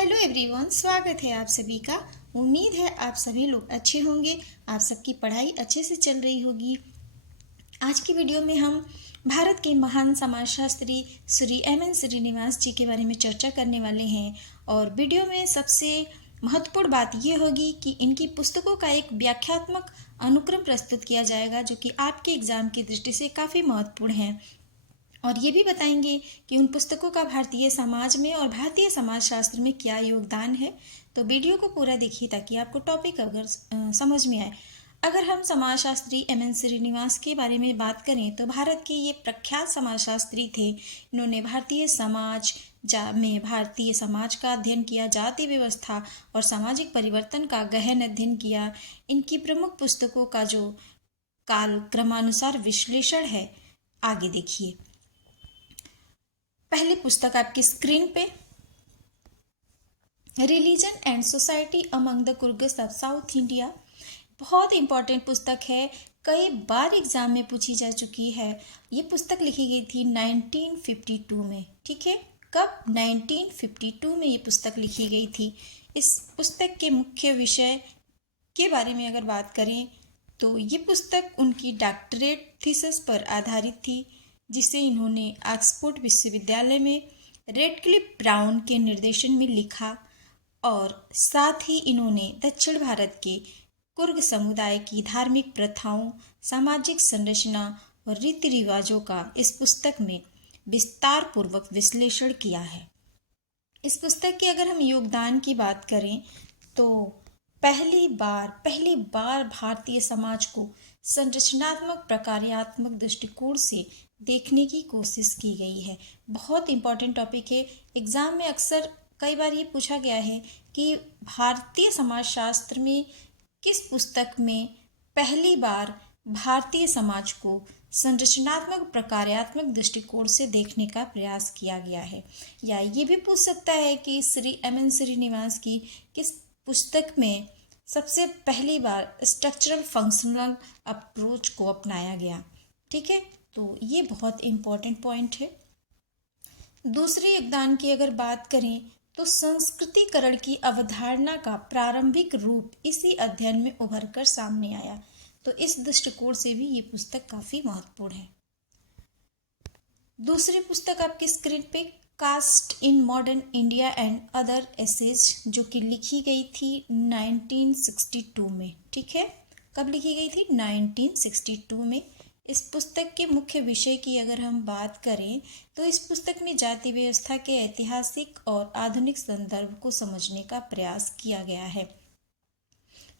Hello everyone, स्वागत है आप सभी का। उम्मीद है आप सभी लोग अच्छे होंगे, आप सबकी पढ़ाई अच्छे से चल रही होगी। आज की वीडियो में हम भारत के महान समाजशास्त्री श्री एम.एन. श्रीनिवास जी के बारे में चर्चा करने वाले हैं। और वीडियो में सबसे महत्वपूर्ण बात यह होगी कि इनकी पुस्तकों का एक व्याख्यात्मक अनुक्रम प्रस्तुत किया जाएगा, जो कि आपके एग्जाम की दृष्टि से काफ़ी महत्वपूर्ण है। और ये भी बताएंगे कि उन पुस्तकों का भारतीय समाज में और भारतीय समाजशास्त्र में क्या योगदान है। तो वीडियो को पूरा देखिए ताकि आपको टॉपिक अगर समझ में आए। अगर हम समाजशास्त्री एम.एन. श्रीनिवास के बारे में बात करें तो भारत के ये प्रख्यात समाजशास्त्री थे। इन्होंने भारतीय समाज का अध्ययन किया, जाति व्यवस्था और सामाजिक परिवर्तन का गहन अध्ययन किया। इनकी प्रमुख पुस्तकों का जो कालक्रमानुसार विश्लेषण है, आगे देखिए। पहली पुस्तक आपकी स्क्रीन पे, religion and society among the Coorgs of South India. बहुत इंपॉर्टेंट पुस्तक है, कई बार एग्जाम में पूछी जा चुकी है। ये पुस्तक लिखी गई थी 1952 में। ठीक है, कब? 1952 में ये पुस्तक लिखी गई थी। इस पुस्तक के मुख्य विषय के बारे में अगर बात करें तो ये पुस्तक उनकी डॉक्टरेट थीसिस पर आधारित थी, जिसे इन्होंने ऑक्सफोर्ड विश्वविद्यालय में रेडक्लिफ ब्राउन के निर्देशन में लिखा। और साथ ही इन्होंने दक्षिण भारत के कुर्ग समुदाय की धार्मिक प्रथाओं, सामाजिक संरचना और रीति रिवाजों का इस पुस्तक में विस्तार पूर्वक विश्लेषण किया है। इस पुस्तक के अगर हम योगदान की बात करें तो पहली बार भारतीय समाज को संरचनात्मक प्रकार्यात्मक दृष्टिकोण से देखने की कोशिश की गई है। बहुत इंपॉर्टेंट टॉपिक है, एग्जाम में अक्सर कई बार ये पूछा गया है कि भारतीय समाजशास्त्र में किस पुस्तक में पहली बार भारतीय समाज को संरचनात्मक प्रकार्यात्मक दृष्टिकोण से देखने का प्रयास किया गया है। या ये भी पूछ सकता है कि श्री एम.एन. श्रीनिवास की किस पुस्तक में सबसे पहली बार स्ट्रक्चरल फंक्शनल अप्रोच को अपनाया गया। ठीक है, तो ये बहुत इम्पॉर्टेंट पॉइंट है। दूसरे योगदान की अगर बात करें तो संस्कृतिकरण की अवधारणा का प्रारंभिक रूप इसी अध्ययन में उभर कर सामने आया। तो इस दृष्टिकोण से भी ये पुस्तक काफ़ी महत्वपूर्ण है। दूसरी पुस्तक आपकी स्क्रीन पे, caste in modern India and other essays, जो कि लिखी गई थी 1962 में। ठीक है, कब लिखी गई थी? 1962 में। इस पुस्तक के मुख्य विषय की अगर हम बात करें तो इस पुस्तक में जाति व्यवस्था के ऐतिहासिक और आधुनिक संदर्भ को समझने का प्रयास किया गया है।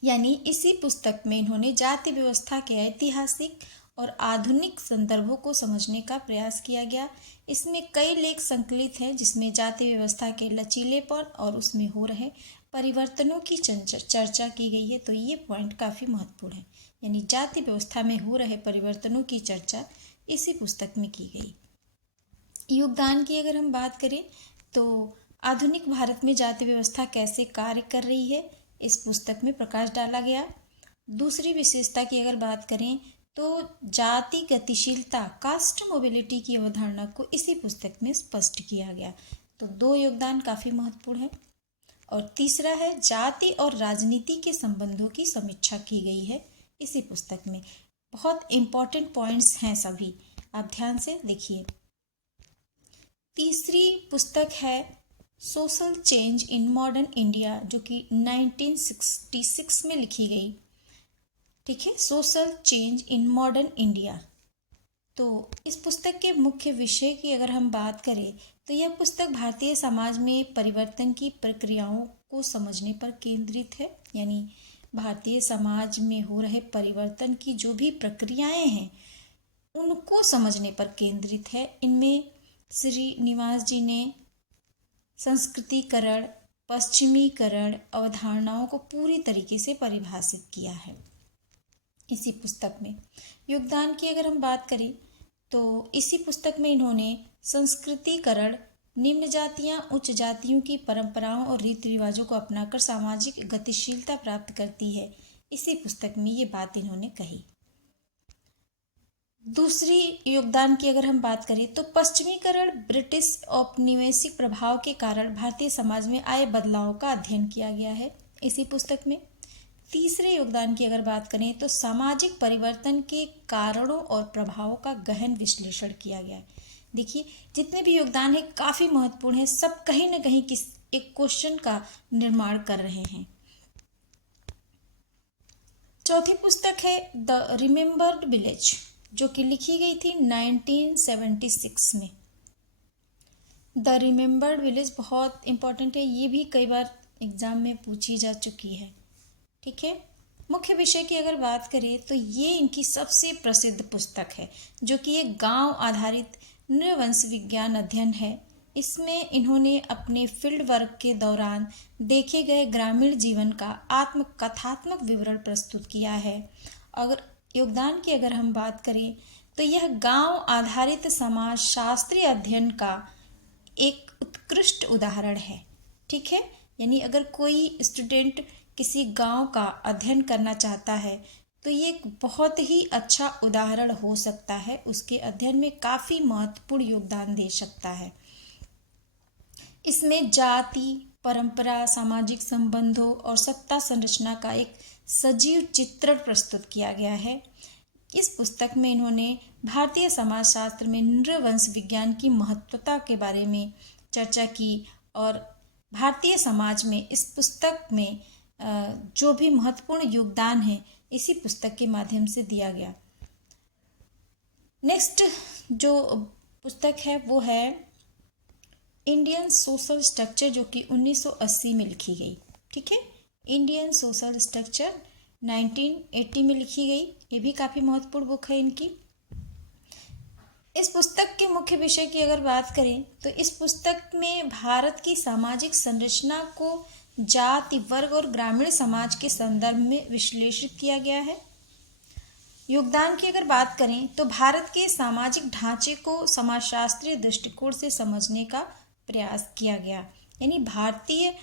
यानी इसी पुस्तक में इन्होंने जाति व्यवस्था के ऐतिहासिक और आधुनिक संदर्भों को समझने का प्रयास किया गया। इसमें कई लेख संकलित हैं, जिसमें जाति व्यवस्था के लचीलेपन और उसमें हो रहे परिवर्तनों की चर्चा की गई है। तो ये पॉइंट काफ़ी महत्वपूर्ण है, यानी जाति व्यवस्था में हो रहे परिवर्तनों की चर्चा इसी पुस्तक में की गई। योगदान की अगर हम बात करें तो आधुनिक भारत में जाति व्यवस्था कैसे कार्य कर रही है, इस पुस्तक में प्रकाश डाला गया। दूसरी विशेषता की अगर बात करें तो जाति गतिशीलता, कास्ट मोबिलिटी की अवधारणा को इसी पुस्तक में स्पष्ट किया गया। तो दो योगदान काफ़ी महत्वपूर्ण है। और तीसरा है, जाति और राजनीति के संबंधों की समीक्षा की गई है इसी पुस्तक में। बहुत इंपॉर्टेंट पॉइंट्स हैं सभी, आप ध्यान से देखिए। तीसरी पुस्तक है social change in modern India, जो कि 1966 में लिखी गई। ठीक है, social change in modern India. तो इस पुस्तक के मुख्य विषय की अगर हम बात करें तो यह पुस्तक भारतीय समाज में परिवर्तन की प्रक्रियाओं को समझने पर केंद्रित है। यानी भारतीय समाज में हो रहे परिवर्तन की जो भी प्रक्रियाएं हैं उनको समझने पर केंद्रित है। इनमें श्रीनिवास जी ने संस्कृतिकरण, पश्चिमीकरण अवधारणाओं को पूरी तरीके से परिभाषित किया है इसी पुस्तक में। योगदान की अगर हम बात करें तो इसी पुस्तक में इन्होंने संस्कृतिकरण, निम्न जातियां उच्च जातियों की परंपराओं और रीति रिवाजों को अपनाकर सामाजिक गतिशीलता प्राप्त करती है, इसी पुस्तक में ये बात इन्होंने कही। दूसरी योगदान की अगर हम बात करें तो पश्चिमीकरण ब्रिटिश औपनिवेशिक प्रभाव के कारण भारतीय समाज में आए बदलावों का अध्ययन किया गया है इसी पुस्तक में। तीसरे योगदान की अगर बात करें तो सामाजिक परिवर्तन के कारणों और प्रभावों का गहन विश्लेषण किया गया है। देखिए जितने भी योगदान है काफ़ी महत्वपूर्ण है, सब कहीं ना कहीं किस एक क्वेश्चन का निर्माण कर रहे हैं। चौथी पुस्तक है द रिमेम्बर्ड विलेज, जो कि लिखी गई थी 1976 में। द रिमेम्बर्ड विलेज बहुत इंपॉर्टेंट है, ये भी कई बार एग्जाम में पूछी जा चुकी है। ठीक है, मुख्य विषय की अगर बात करें तो ये इनकी सबसे प्रसिद्ध पुस्तक है, जो कि एक गांव आधारित नृवंश विज्ञान अध्ययन है। इसमें इन्होंने अपने फील्ड वर्क के दौरान देखे गए ग्रामीण जीवन का आत्मकथात्मक विवरण प्रस्तुत किया है। अगर योगदान की अगर हम बात करें तो यह गांव आधारित समाजशास्त्रीय अध्ययन का एक उत्कृष्ट उदाहरण है। ठीक है, यानी अगर कोई स्टूडेंट किसी गांव का अध्ययन करना चाहता है तो ये एक बहुत ही अच्छा उदाहरण हो सकता है, उसके अध्ययन में काफ़ी महत्वपूर्ण योगदान दे सकता है। इसमें जाति, परंपरा, सामाजिक संबंधों और सत्ता संरचना का एक सजीव चित्रण प्रस्तुत किया गया है। इस पुस्तक में इन्होंने भारतीय समाजशास्त्र में नृवंश विज्ञान की महत्वता के बारे में चर्चा की और भारतीय समाज में इस पुस्तक में जो भी महत्वपूर्ण योगदान है इसी पुस्तक के माध्यम से दिया गया। नेक्स्ट जो पुस्तक है वो है इंडियन सोशल स्ट्रक्चर, जो कि 1980 में लिखी गई। ठीक है, इंडियन सोशल स्ट्रक्चर 1980 में लिखी गई, ये भी काफ़ी महत्वपूर्ण बुक है इनकी। इस पुस्तक के मुख्य विषय की अगर बात करें तो इस पुस्तक में भारत की सामाजिक संरचना को जाति, वर्ग और ग्रामीण समाज के संदर्भ में विश्लेषित किया गया है। योगदान की अगर बात करें तो भारत के सामाजिक ढांचे को समाजशास्त्रीय दृष्टिकोण से समझने का प्रयास किया गया, यानी भारतीय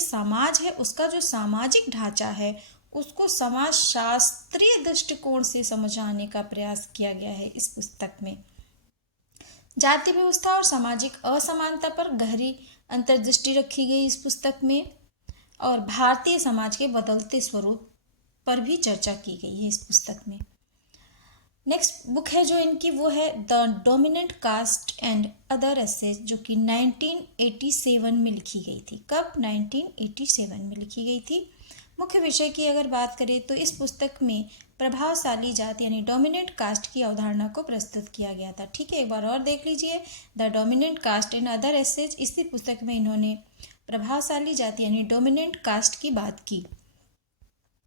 समाज है उसका जो सामाजिक ढांचा है उसको समाजशास्त्रीय दृष्टिकोण से समझाने का प्रयास किया गया है इस पुस्तक में। जाति व्यवस्था और सामाजिक असमानता पर गहरी अंतर्दृष्टि रखी गई इस पुस्तक में और भारतीय समाज के बदलते स्वरूप पर भी चर्चा की गई है इस पुस्तक में। नेक्स्ट बुक है जो इनकी वो है the dominant caste and other essays, जो कि 1987 में लिखी गई थी। कब? 1987 में लिखी गई थी। मुख्य विषय की अगर बात करें तो इस पुस्तक में प्रभावशाली जाति यानी डोमिनेंट कास्ट की अवधारणा को प्रस्तुत किया गया था। ठीक है, एक बार और देख लीजिए, the dominant caste and other essays. इसी पुस्तक में इन्होंने प्रभावशाली जाति यानी डोमिनेंट कास्ट की बात की।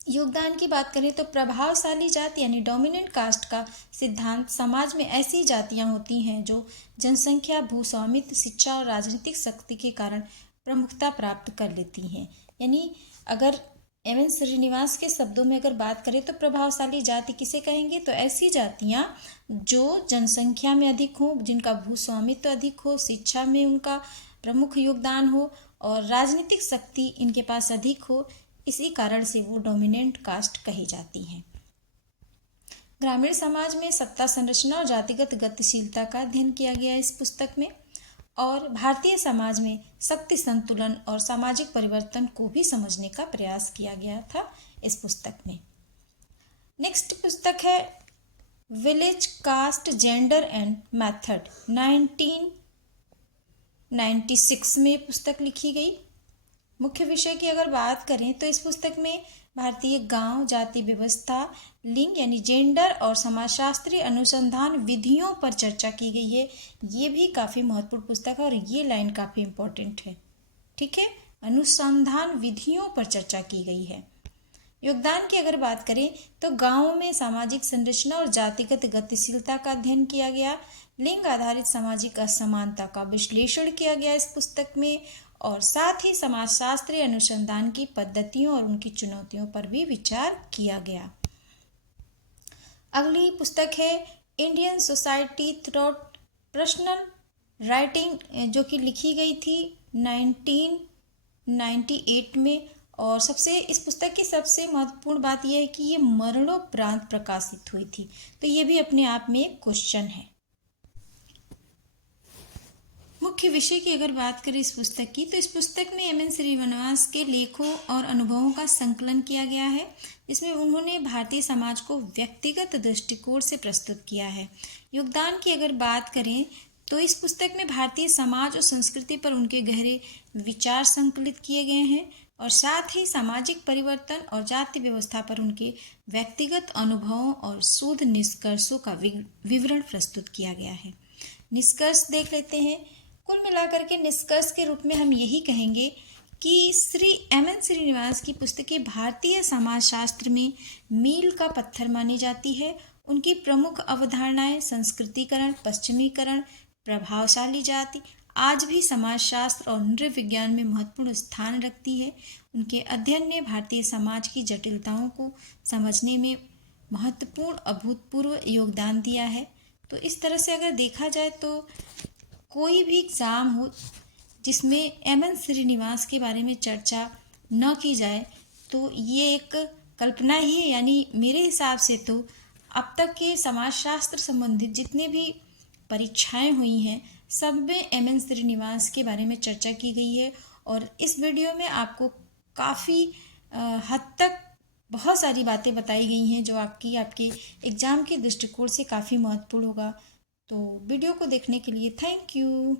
योगदान की बात करें तो प्रभावशाली जाति यानी डोमिनेंट कास्ट का सिद्धांत समाज में ऐसी जातियां होती हैं जो जनसंख्या, भूस्वामित्व, शिक्षा और राजनीतिक शक्ति के कारण प्रमुखता प्राप्त कर लेती हैं। यानी अगर एम.एन. श्रीनिवास के शब्दों में अगर बात करें तो प्रभावशाली जाति किसे कहेंगे? तो ऐसी जातियां जो जनसंख्या में अधिक हो, जिनका भूस्वामित्व अधिक हो, शिक्षा में उनका प्रमुख योगदान हो और राजनीतिक शक्ति इनके पास अधिक हो, इसी कारण से वो डोमिनेंट कास्ट कही जाती हैं। ग्रामीण समाज में सत्ता संरचना और जातिगत गतिशीलता का अध्ययन किया गया इस पुस्तक में और भारतीय समाज में शक्ति संतुलन और सामाजिक परिवर्तन को भी समझने का प्रयास किया गया था इस पुस्तक में। नेक्स्ट पुस्तक है village, caste, gender and method, 1996 में पुस्तक लिखी गई। मुख्य विषय की अगर बात करें तो इस पुस्तक में भारतीय गांव, जाति व्यवस्था, लिंग यानी जेंडर और समाजशास्त्रीय अनुसंधान विधियों पर चर्चा की गई है। ये भी काफ़ी महत्वपूर्ण पुस्तक है और ये लाइन काफ़ी इम्पोर्टेंट है। ठीक है, अनुसंधान विधियों पर चर्चा की गई है। योगदान की अगर बात करें तो गांवों में सामाजिक संरचना और जातिगत गतिशीलता का अध्ययन किया गया। लिंग आधारित सामाजिक असमानता का विश्लेषण किया गया इस पुस्तक में और साथ ही समाजशास्त्रीय अनुसंधान की पद्धतियों और उनकी चुनौतियों पर भी विचार किया गया। अगली पुस्तक है Indian society through personal writing, जो कि लिखी गई थी 1998 में और इस पुस्तक की सबसे महत्वपूर्ण बात यह है कि ये मरणोपरांत प्रकाशित हुई थी। तो ये भी अपने आप में एक क्वेश्चन है। मुख्य विषय की अगर बात करें इस पुस्तक की, तो इस पुस्तक में एम एन श्रीनिवास के लेखों और अनुभवों का संकलन किया गया है, जिसमें उन्होंने भारतीय समाज को व्यक्तिगत दृष्टिकोण से प्रस्तुत किया है। योगदान की अगर बात करें तो इस पुस्तक में भारतीय समाज और संस्कृति पर उनके गहरे विचार संकलित किए गए हैं और साथ ही सामाजिक परिवर्तन और जाति व्यवस्था पर उनके व्यक्तिगत अनुभवों और शोध निष्कर्षों का विवरण प्रस्तुत किया गया है। निष्कर्ष देख लेते हैं। कुल मिलाकर के निष्कर्ष के रूप में हम यही कहेंगे कि श्री एम एन श्रीनिवास की पुस्तकें भारतीय समाजशास्त्र में मील का पत्थर मानी जाती है। उनकी प्रमुख अवधारणाएं संस्कृतिकरण, पश्चिमीकरण, प्रभावशाली जाति आज भी समाजशास्त्र और नृविज्ञान में महत्वपूर्ण स्थान रखती है। उनके अध्ययन ने भारतीय समाज की जटिलताओं को समझने में महत्वपूर्ण अभूतपूर्व योगदान दिया है। तो इस तरह से अगर देखा जाए तो कोई भी एग्ज़ाम हो जिसमें एम एन श्रीनिवास के बारे में चर्चा न की जाए तो ये एक कल्पना ही है। यानी मेरे हिसाब से तो अब तक के समाजशास्त्र संबंधित जितने भी परीक्षाएं हुई हैं सब में एम एन श्रीनिवास के बारे में चर्चा की गई है और इस वीडियो में आपको काफ़ी हद तक बहुत सारी बातें बताई गई हैं जो आपके एग्ज़ाम के दृष्टिकोण से काफ़ी महत्वपूर्ण होगा। तो वीडियो को देखने के लिए थैंक यू।